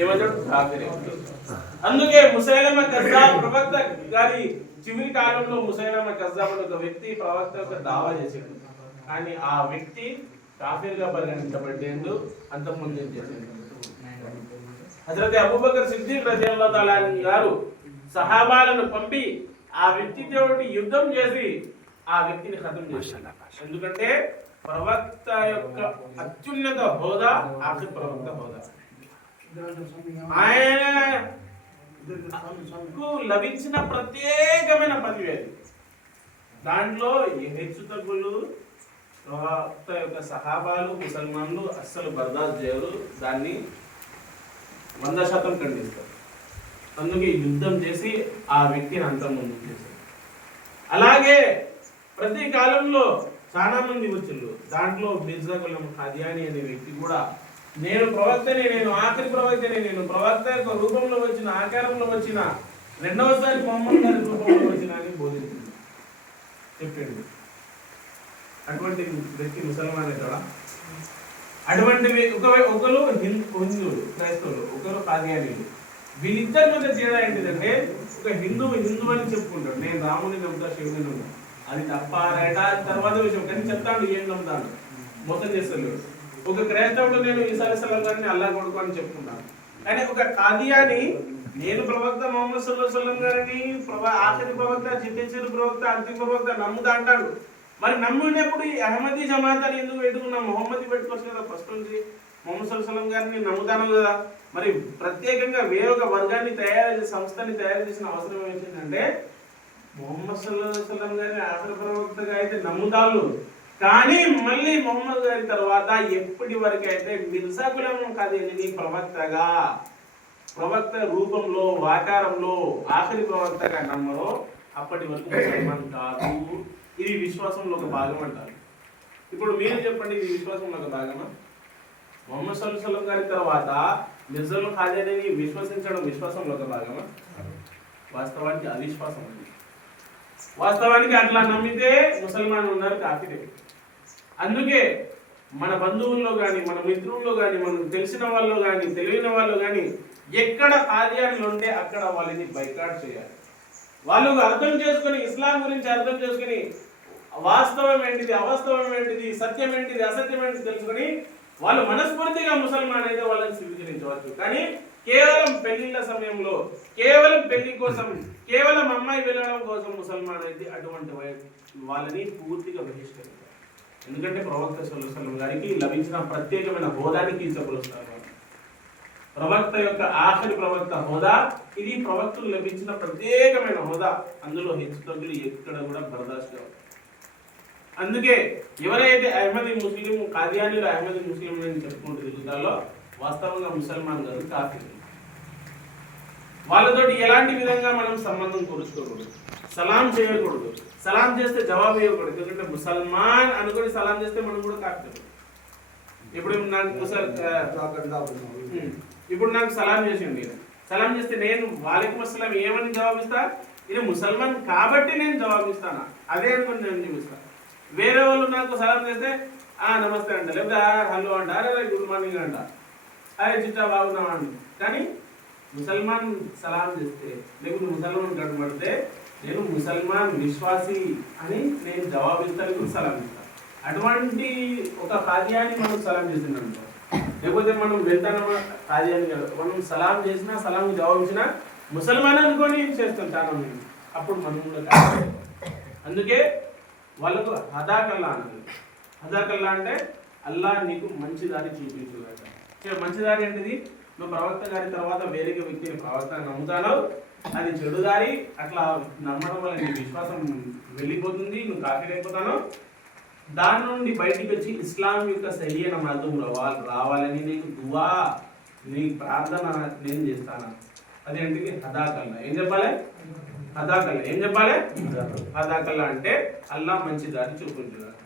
ఏమంటాడు కాఫిర్. అందుకే ముసైలమ కజ్జాబ్ ప్రవక్త గారి చివరి కాలంలో ముసైలమ కజ్జాబ్ అనే ఒక వ్యక్తి ప్రవక్త యొక్క దావా చేశాడు. కానీ ఆ వ్యక్తి కాఫీర్గా పరిగణించబడ్డాడు. అంతకుముందు ఏం చేశాడు? హజరత్ అబూబకర్ సిద్దిక్ రలియల్లాహు తఆలా అన్హు గారు సహాబాలను పంపి ఆ వ్యక్తితో యుద్ధం చేసి ఆ వ్యక్తిని ఖతం చేశాడు. ఎందుకంటే ప్రవక్త యొక్క అత్యున్నత హోదా ఆఖిర్ ప్రవక్త హోదా. ఆయనకు లభించిన ప్రత్యేకమైన పదవి అది. దాంట్లో హెచ్చు తగ్గులు ప్రవక్త యొక్క సహాబాలు ముసల్మాన్లు అస్సలు బర్దాస్త్ చేయరు. దాన్ని 100% ఖండిస్తారు. అందుకే యుద్ధం చేసి ఆ వ్యక్తిని అంతమొంది చేశారు. అలాగే ప్రతి కాలంలో చాలా మంది వచ్చిండ్రు. దాంట్లో మిర్జా గులాం ఖాదియానీ అనే వ్యక్తి కూడా నేను ప్రవక్తనే, నేను ఆఖరి ప్రవక్తనే, నేను ప్రవక్త యొక్క రూపంలో వచ్చిన, ఆకారంలో వచ్చిన, రెండవసారి మొహమ్మద్ గారి రూపంలో వచ్చిన అని బోధించింది, చెప్పాడు. అటువంటి వ్యక్తి ముసల్మాన్ అవుతాడా? అటువంటి ఒకరు హిందువులు క్రైస్తవులు, ఒకరు ఖాదియానీలు. వీళ్ళిద్దరి మధ్య తేడా ఏంటిదంటే ఒక హిందువు అని చెప్పుకుంటాడు, నేను రాముని నమ్ముతా, శివుని నమ్ముతా, అది తప్ప రైట తర్వాత విషయం, కానీ చెప్తాడు ఏం నమ్ముతాడు, మోసం చేస్తాడు. ఒక క్రైస్తవుడు నేను ఈసా అలైహిస్సలాం గారిని అల్లా కొడుకు అని చెప్పుకుంటాను. కానీ ఒక ఖాదియానీ నేను ప్రవక్త ముహమ్మద్ సల్లల్లాహు అలైహి వసల్లం గారిని ఆఖరి ప్రవక్త, చిట్టిచిరు ప్రవక్త, అంతిమ ప్రవక్త నమ్ముతా అంటాడు. మరి నమ్మినప్పుడు ఈ అహ్మదీ జమాత్ అని ఎందుకు పెట్టుకున్నాం? మొహమ్మద్ పెట్టుకోవచ్చు కదా ఫస్ట్ నుంచి. ముహమ్మద్ సల్లల్లాహు అలైహి వసల్లం గారిని నమ్ముతాను కదా. మరి ప్రత్యేకంగా వేరొక వర్గాన్ని సంస్థని తయారు చేసిన అవసరం ఏంటంటే ముహమ్మద్ సల్లల్లాహు అలైహి వసల్లం గారిని ఆఖరి ప్రవక్తగా అయితే నమ్ముతాను, కానీ మళ్ళీ ముహమ్మద్ గారి తర్వాత ఎప్పటి వరకు అయితే మిర్జా గులాం ఖాదియానీ ప్రవక్తగా, ప్రవక్త రూపంలో, ఆకారంలో ఆఖరి ప్రవక్తగా నమ్మరో అప్పటి వరకు ముసల్మాన్ కాదు. ఇది విశ్వాసంలో ఒక భాగం అంటారు. ఇప్పుడు మీరు చెప్పండి, ఇది విశ్వాసంలో ఒక భాగమా? ముహమ్మద్ సల్లల్లాహు అలైహి వసల్లం గారి తర్వాత మిర్జా గులాం ఖాదియానీని విశ్వసించడం విశ్వాసంలో ఒక భాగమా? వాస్తవానికి అవిశ్వాసం అది. వాస్తవానికి అట్లా నమ్మితే ముసల్మాన్ ఉన్నారు, కాఫీరే. అందుకే మన బంధువుల్లో కానీ, మన మిత్రుల్లో కానీ, మనకు తెలిసిన వాళ్ళు కానీ, తెలియని వాళ్ళు కానీ ఎక్కడ ఖాదియానీలు ఉంటే అక్కడ వాళ్ళని బైకాట్ చేయాలి. వాళ్ళు అర్థం చేసుకుని, ఇస్లాం గురించి అర్థం చేసుకుని, వాస్తవం ఏంటిది, అవాస్తవం ఏంటిది, సత్యం ఏంటిది, అసత్యం ఏంటిది తెలుసుకుని వాళ్ళు మనస్ఫూర్తిగా ముసల్మాన్ అయితే వాళ్ళని స్వీకరించవచ్చు. కానీ కేవలం పెళ్లిళ్ళ సమయంలో, కేవలం పెళ్లి కోసం, కేవలం అమ్మాయి వెళ్ళడం కోసం ముసల్మాన్ అయితే అటువంటి వాళ్ళని పూర్తిగా బహిష్కరించారు. ఎందుకంటే ప్రవక్త సల్లల్లాహు అలైహి వసల్లం గారికి లభించిన ప్రత్యేకమైన హోదాని కించపరుస్తారు. ప్రవక్త యొక్క ఆఖరి ప్రవక్త హోదా ఇది, ప్రవక్తకు లభించిన ప్రత్యేకమైన హోదా. అందులో హెచ్చుతగ్గులు ఎక్కడ కూడా బర్దాస్త్ కావు. అందుకే ఎవరైతే అహ్మదీ ముస్లిం, ఖాదియానీలు అహ్మదీ ముస్లిం అని చెప్పుకుంటూ తిరుగుతారో వాస్తవంగా ముసల్మాన్ గారు కాఫీర్. వాళ్ళతోటి ఎలాంటి విధంగా మనం సంబంధం కూర్చుకోకూడదు, సలాం చేయకూడదు, సలాం చేస్తే జవాబు ఇవ్వకూడదు. ఎందుకంటే ముసల్మాన్ అనుకుని సలాం చేస్తే మనం కూడా కాఫీర్. ఇప్పుడు నాకు సలాం చేసింది, సలాం చేస్తే నేను వాలేకుమ్ అస్సలాం ఏమని జవాబిస్తా? ఇది ముసల్మాన్ కాబట్టి నేను జవాబిస్తానా? అదే అనుకుని నేను చూపిస్తాను. వేరే వాళ్ళు నాకు సలాం చేస్తే నమస్తే అంట, లేకపోతే హలో అంట, అరే గుడ్ మార్నింగ్ అంట, అరే చిట్టా బాగున్నావా అంట. కానీ ముసల్మాన్ సలాం చేస్తే, లేకపోతే ముసల్మాన్ కట్టుబడితే నేను ముసల్మాన్ విశ్వాసి అని నేను జవాబిస్తాను, సలాం ఇస్తాను. అటువంటి ఒక ఖాదియానీ మనం సలాం చేసిందనుకో, లేకపోతే మనం వెళ్తానమా ఖాదియానీ మనం సలాం చేసినా, సలాం జవాబించినా ముసల్మాన్ అనుకొని చేస్తాం చాలా మంది. అప్పుడు మనం కూడా. అందుకే వాళ్ళకు హదాకల్లా అన్నది. హదాకల్లా అంటే అల్లా నీకు మంచి దారి చూపించుగాక. మంచి దారి ఏంటిది? నువ్వు ప్రవక్త గారి తర్వాత వేరే వ్యక్తిని ప్రవక్త నమ్ముతాను, అది చెడు దారి. అట్లా నమ్మడం వల్ల నీ విశ్వాసం వెళ్ళిపోతుంది, నువ్వు కాఫీర్ అయిపోతాను. దాని నుండి బయటికి వచ్చి ఇస్లాం యొక్క సరియైన మార్గంలో రావాలని నీకు దువా, నీ ప్రార్థన నేను చేస్తాను. అదేంటిది? హదాకల్లా. ఏం చెప్పాలి? హదాకల్లా. ఏం చెప్పాలి? హదాకల్లా అంటే అల్లా మంచి దారి చూపించుగాక.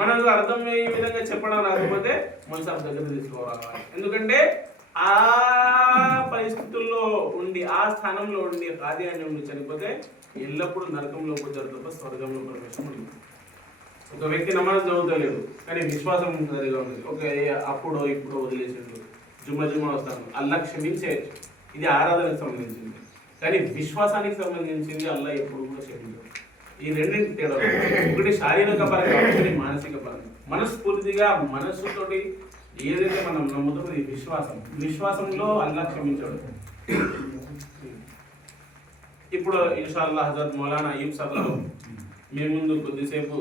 మనకు అర్థమయ్యే విధంగా చెప్పడం రాకపోతే మున్సాబ్ దగ్గర తీసుకోవాలి. ఎందుకంటే ఆ పరిస్థితుల్లో ఉండి, ఆ స్థానంలో ఉండి ఖాదియానీ ఉండి చనిపోతే ఎల్లప్పుడూ నరకంలో పోతారు తప్ప స్వర్గంలో ప్రవేశం ఉండదు. ఒక వ్యక్తి నమాజ్ చదువుతలేడు కానీ విశ్వాసం సరిగా ఉంది, ఒక అప్పుడో ఇప్పుడు వదిలేసిండు, జుమ్మ వస్తాను, అల్లా క్షమించేయచ్చు. ఇది ఆరాధనకు సంబంధించింది. కానీ విశ్వాసానికి సంబంధించింది అల్లా ఎప్పుడు కూడా క్షమించదు. ఈ రెండింటి తేడా, ఒకటి శారీరక పరంగా, ఒకటి మానసిక పరంగా. మనస్ఫూర్తిగా మనస్సుతోటి ఏదైతే మనం నమ్ముతామో ఇది విశ్వాసంలో అల్లా క్షమించాడు. ఇప్పుడు ఇన్షాల్లా హజరత్ మౌలానా అయ్యూబ్ సాబ్ మీ ముందు కొద్దిసేపు